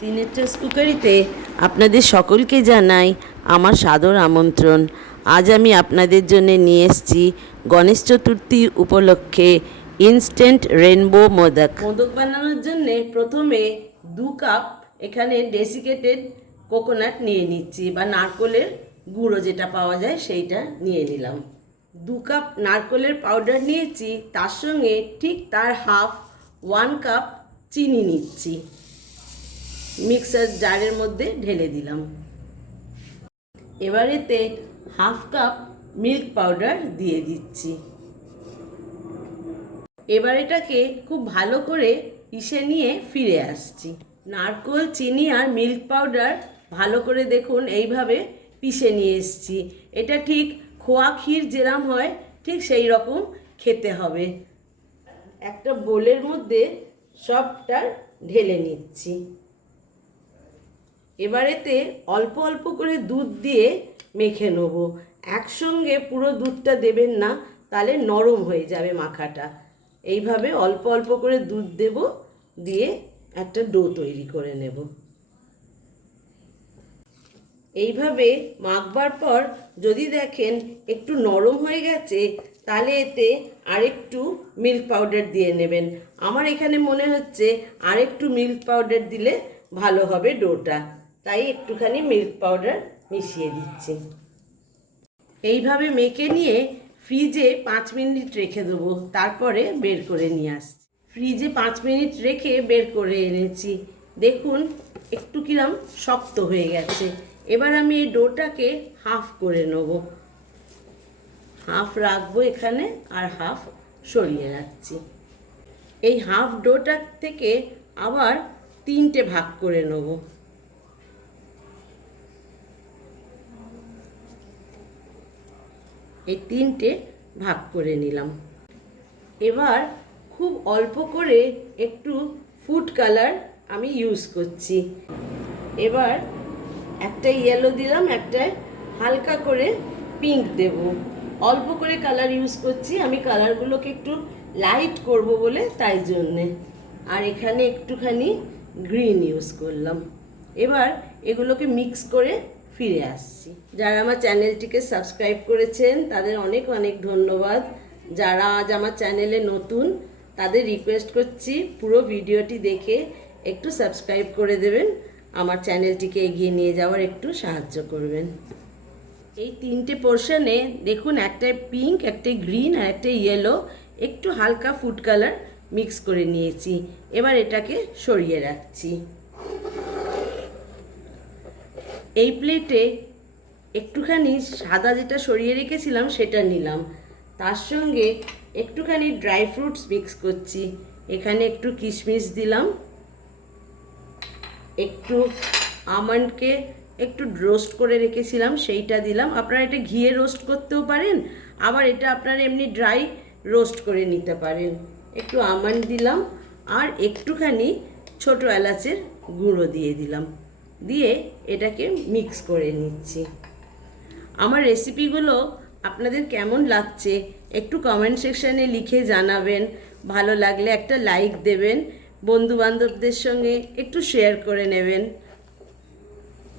তিনের চাষ কুকারিতে আপনাদের সকলকে জানাই আমার সাদর আমন্ত্রণ। আজ আমি আপনাদের জন্য নিয়ে এসেছি গণেশ চতুর্থী উপলক্ষে ইনস্ট্যান্ট রেনবো মোদক। মোদক বানানোর জন্য প্রথমে দু কাপ এখানে ডেসিকেটেড কোকোনাট নিয়ে নিচ্ছি বা নারকোলের গুঁড়ো যেটা পাওয়া যায় সেইটা নিয়ে নিলাম। দু কাপ নারকোলের পাউডার নিয়েছি, তার সঙ্গে ঠিক তার হাফ ওয়ান কাপ চিনি নিচ্ছি। মিক্সার জারের মধ্যে ঢেলে দিলাম। এবার এতে হাফ কাপ মিল্ক পাউডার দিয়ে দিচ্ছি। এবার এটাকে খুব ভালো করে পিষে নিয়ে ফিরে আসছি। নারকোল, চিনি আর মিল্ক পাউডার ভালো করে দেখুন, এইভাবে পিষে নিয়ে এসছি। এটা ঠিক খোয়া ক্ষীর যেরাম হয়, ঠিক সেই রকম খেতে হবে। একটা বোলের মধ্যে সবটা ঢেলে নিচ্ছি। এবারেতে অল্প অল্প করে দুধ দিয়ে মেখে নেব। একসঙ্গে পুরো দুধটা দেবেন না, তাহলে নরম হয়ে যাবে মাখাটা। এইভাবে অল্প অল্প করে দুধ দেব, দিয়ে একটা ডো তৈরি করে নেব। এইভাবে মাখবার পর যদি দেখেন একটু নরম হয়ে গেছে, তাহলে এতে আরেকটু মিল্ক পাউডার দিয়ে নেবেন। আমার এখানে মনে হচ্ছে আরেকটু মিল্ক পাউডার দিলে ভালো হবে ডোটা। তাই একটুখানি মিল্ক পাউডার মিশিয়ে দিচ্ছি। এইভাবে মেখে নিয়ে ফ্রিজে পাঁচ মিনিট রেখে দেবো, তারপরে বের করে নিয়ে আসছি। ফ্রিজে পাঁচ মিনিট রেখে বের করে এনেছি। দেখুন, একটু কিরম শক্ত হয়ে গেছে। এবার আমি এই ডোটাকে হাফ করে নেব। হাফ রাখব এখানে আর হাফ সরিয়ে রাখছি। এই হাফ ডোটা থেকে আবার তিনটে ভাগ করে নেব। এই তিনটে ভাগ করে নিলাম। এবার খুব অল্প করে একটু ফুড কালার আমি ইউজ করছি। এবার একটা ইয়েলো দিলাম, একটা হালকা করে পিঙ্ক দেব। অল্প করে কালার ইউজ করছি, আমি কালারগুলোকে একটু লাইট করব বলে তাই জন্যে। আর এখানে একটুখানি গ্রিন ইউজ করলাম। এবার এগুলোকে মিক্স করে ফিরে আসছি। যারা আমার চ্যানেলটিকে সাবস্ক্রাইব করেছেন, তাদের অনেক অনেক ধন্যবাদ। যারা আজ আমার চ্যানেলে নতুন, তাদের রিকোয়েস্ট করছি পুরো ভিডিওটি দেখে একটু সাবস্ক্রাইব করে দেবেন। আমার চ্যানেলটিকে এগিয়ে নিয়ে যাওয়ার একটু সাহায্য করবেন। এই তিনটে পোর্শনে দেখুন, একটা পিঙ্ক একটা গ্রিন আর একটা ইয়েলো একটু হালকা ফুড কালার মিক্স করে নিয়েছি। এবার এটাকে সরিয়ে রাখছি। এই প্লেটে একটুখানি সাদা যেটা সরিয়ে রেখেছিলাম সেটা নিলাম। তার সঙ্গে একটুখানি ড্রাই ফ্রুটস মিক্স করছি। এখানে একটু কিশমিশ দিলাম। একটু আমন্ডকে একটু রোস্ট করে রেখেছিলাম, সেইটা দিলাম। আপনারা এটা ঘিয়ে রোস্ট করতেও পারেন, আবার এটা আপনারা এমনি ড্রাই রোস্ট করে নিতে পারেন। একটু আমন্ড দিলাম, আর একটুখানি ছোটো এলাচের গুঁড়ো দিয়ে দিলাম। দিয়ে এটাকে মিক্স করে নিচ্ছি। আমার রেসিপিগুলো আপনাদের কেমন লাগছে? একটু কমেন্ট সেকশানে লিখে জানাবেন। ভালো লাগলে একটা লাইক দেবেন। বন্ধু বান্ধবদের সঙ্গে একটু শেয়ার করে নেবেন।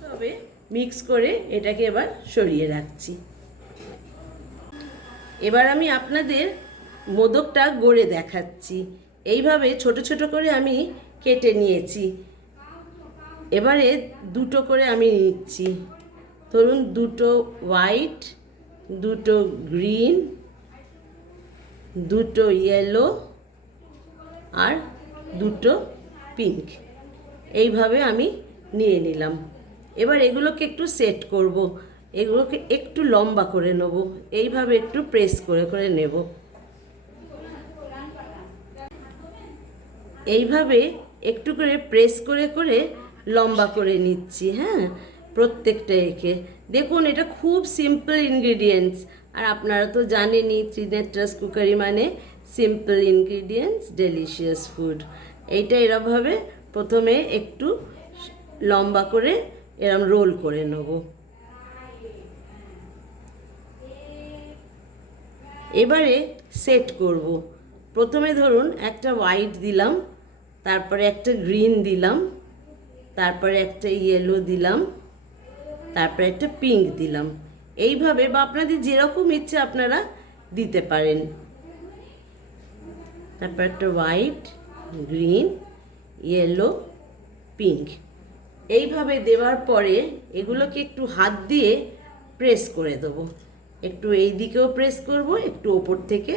তবে মিক্স করে এটাকে এবার সরিয়ে রাখছি। এবার আমি আপনাদের মোদকটা গড়ে দেখাচ্ছি। এইভাবে ছোট ছোট করে আমি কেটে নিয়েছি। এবারে দুটো করে আমি নিচ্ছি। ধরুন দুটো হোয়াইট দুটো গ্রিন দুটো ইয়েলো আর দুটো পিঙ্ক এইভাবে আমি নিয়ে নিলাম। এবার এগুলোকে একটু সেট করব। এগুলোকে একটু লম্বা করে নেব। এইভাবে একটু প্রেস করে করে নেব। এইভাবে একটু করে প্রেস করে করে লম্বা করে নিচ্ছি হ্যাঁ? প্রত্যেকটা একে। দেখুন, এটা খুব সিম্পল ইনগ্রিডিয়েন্টস আর আপনারা তো জানেনই ত্রিনেট্রাস কুকারি মানে সিম্পল ইনগ্রিডিয়েন্টস ডেলিশিয়াস ফুড এইটা এরমভাবে প্রথমে একটু লম্বা করে এরম রোল করে নেব। এবারে সেট করব। প্রথমে ধরুন, একটা হোয়াইট দিলাম, তারপরে একটা গ্রিন দিলাম। তারপরে একটা ইয়েলো দিলাম, তারপরে একটা পিঙ্ক দিলাম। এইভাবে বা আপনাদের যেরকম ইচ্ছে আপনারা দিতে পারেন। তারপর একটা হোয়াইট গ্রিন ইয়েলো পিঙ্ক এইভাবে দেওয়ার পরে এগুলোকে একটু হাত দিয়ে প্রেস করে দেবো। একটু এই দিকেও প্রেস করব, একটু ওপর থেকে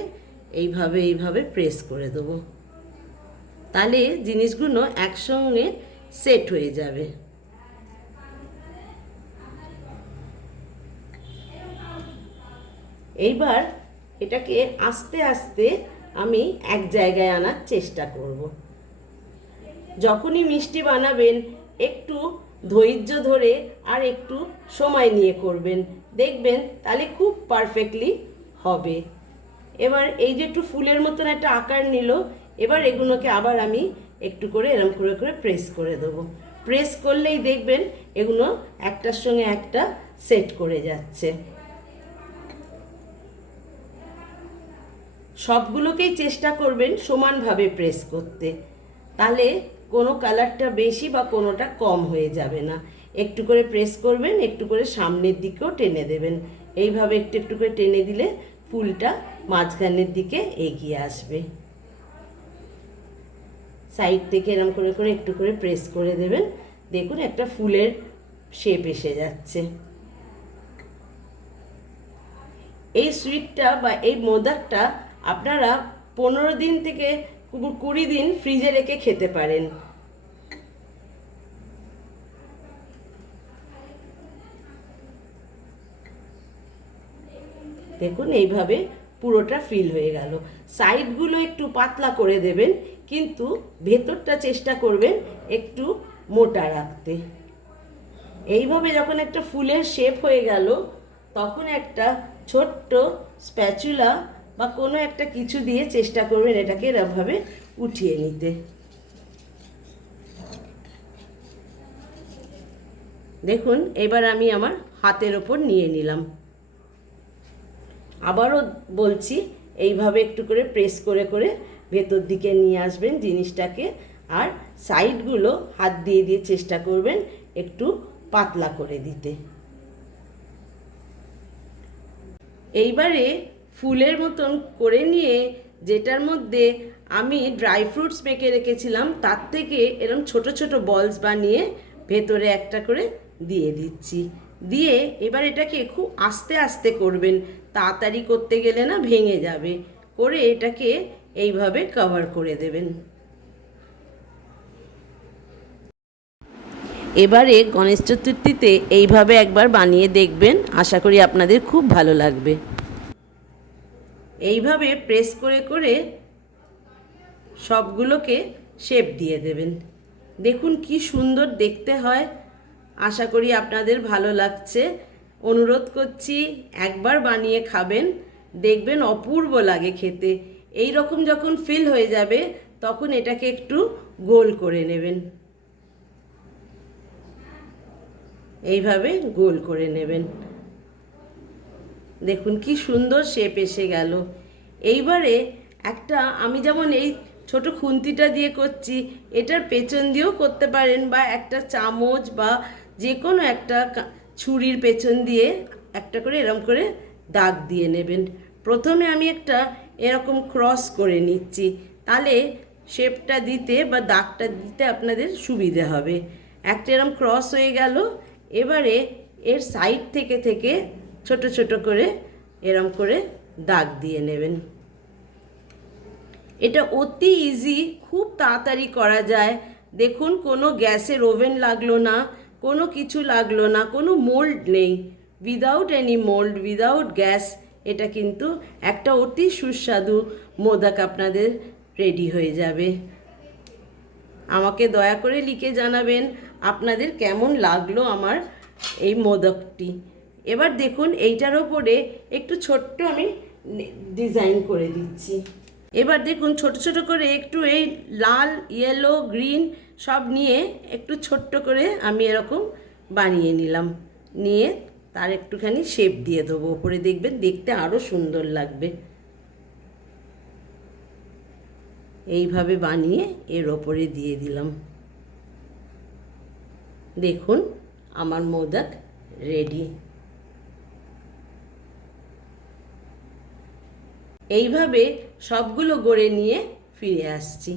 এইভাবে এইভাবে প্রেস করে দেবো। তাহলে জিনিসগুলো একসঙ্গে সেট হয়ে যাবে। এইবার এটাকে আস্তে আস্তে আমি এক জায়গায় আনার চেষ্টা করব। যখনই মিষ্টি বানাবেন, একটু ধৈর্য ধরে আর একটু সময় নিয়ে করবেন। দেখবেন তাহলে খুব পারফেক্টলি হবে। এবার এই যে একটু ফুলের মতন একটা আকার নিল, এবার এগুলোকে আবার আমি একটু করে, এরম করে করে প্রেস করে দেবো। প্রেস করলেই দেখবেন এগুলো একটার সঙ্গে একটা সেট করে যাচ্ছে। সবগুলোকেই চেষ্টা করবেন সমানভাবে প্রেস করতে। তাহলে কোনো কালারটা বেশি বা কোনোটা কম হয়ে যাবে না। একটু করে প্রেস করবেন, একটু করে সামনের দিকেও টেনে দেবেন। এইভাবে একটু একটু করে টেনে দিলে ফুলটা মাঝখানের দিকে এগিয়ে আসবে। সাইড থেকে এরম করে করে একটু করে প্রেস করে দেবেন। দেখুন একটা ফুলের শেপ এসে যাচ্ছে। এই সুইটটা বা এই মোদাকটা আপনারা পনেরো দিন থেকে কুড়ি দিন ফ্রিজে রেখে খেতে পারেন। দেখুন এইভাবে পুরোটা ফিল হয়ে গেল। সাইডগুলো একটু পাতলা করে দেবেন। কিন্তু ভেতরটা চেষ্টা করবেন একটু মোটা রাখতে। এইভাবে যখন একটা ফুলের শেপ হয়ে গেল, তখন একটা ছোট্ট স্প্যাচুলা বা কোনো একটা কিছু দিয়ে চেষ্টা করবেন এটাকে এরমভাবে উঠিয়ে নিতে। দেখুন, এবার আমি আমার হাতের ওপর নিয়ে নিলাম। আবারও বলছি, এইভাবে একটু করে প্রেস করে করে ভেতর দিকে নিয়ে আসবেন জিনিসটাকে আর সাইডগুলো হাত দিয়ে দিয়ে চেষ্টা করবেন একটু পাতলা করে দিতে। এইবারে ফুলের মতন করে নিয়ে যেটার মধ্যে আমি ড্রাই ফ্রুটস মেখে রেখেছিলাম, তার থেকে এরম ছোট ছোট বলস বানিয়ে ভেতরে একটা করে দিয়ে দিচ্ছি। দিয়ে এবার এটাকে খুব আস্তে আস্তে করবেন, তাড়াতাড়ি করতে গেলে না ভেঙে যাবে। করে এটাকে এইভাবে কভার করে দেবেন। এবারে গণেশ চতুর্থীতে এইভাবে একবার বানিয়ে দেখবেন। আশা করি আপনাদের খুব ভালো লাগবে। এইভাবে প্রেস করে করে সবগুলোকে শেপ দিয়ে দেবেন। দেখুন কি সুন্দর দেখতে হয়। আশা করি আপনাদের ভালো লাগছে। অনুরোধ করছি একবার বানিয়ে খাবেন। দেখবেন অপূর্ব লাগে খেতে। এই রকম যখন ফিল হয়ে যাবে, তখন এটাকে একটু গোল করে নেবেন। এইভাবে গোল করে নেবেন। দেখুন কি সুন্দর শেপ এসে গেল। এইবারে একটা, আমি যেমন এই ছোট খুন্তিটা দিয়ে করছি, এটার পেছন দিয়েও করতে পারেন বা একটা চামচ বা যে কোনো একটা ছুরির পেছন দিয়ে একটা করে এরম করে দাগ দিয়ে নেবেন। প্রথমে আমি একটা এরকম ক্রস করে নিচ্ছি। তাহলে শেপটা দিতে বা দাগটা দিতে আপনাদের সুবিধে হবে। একটা এরম ক্রস হয়ে গেল। এবারে এর সাইড থেকে থেকে ছোট ছোট করে এরম করে দাগ দিয়ে নেবেন। এটা অতি ইজি খুব তাড়াতাড়ি করা যায়। দেখুন, কোনো গ্যাসের ওভেন লাগল না, কোনো কিছু লাগল না, কোনো মোল্ড নেই। Without any mould without gas এটা কিন্তু একটা অতি সুস্বাদু মোদক আপনাদের রেডি হয়ে যাবে। আমাকে দয়া করে লিখে জানাবেন আপনাদের কেমন লাগল আমার এই মোদকটি। এবার দেখুন এইটার ওপরে একটু ছোট্ট আমি ডিজাইন করে দিচ্ছি। এবার দেখুন ছোট ছোট করে একটু এই লাল ইয়েলো গ্রিন সব নিয়ে একটু ছোট্ট করে আমি এরকম বানিয়ে নিলাম। নিয়ে তার একটুখানি শেপ দিয়ে দেবো। ওপরে দেখবেন দেখতে আরও সুন্দর লাগবে। এইভাবে বানিয়ে এর ওপরে দিয়ে দিলাম। দেখুন, আমার মোদক রেডি এইভাবে সবগুলো গড়ে নিয়ে ফিরে আসছি।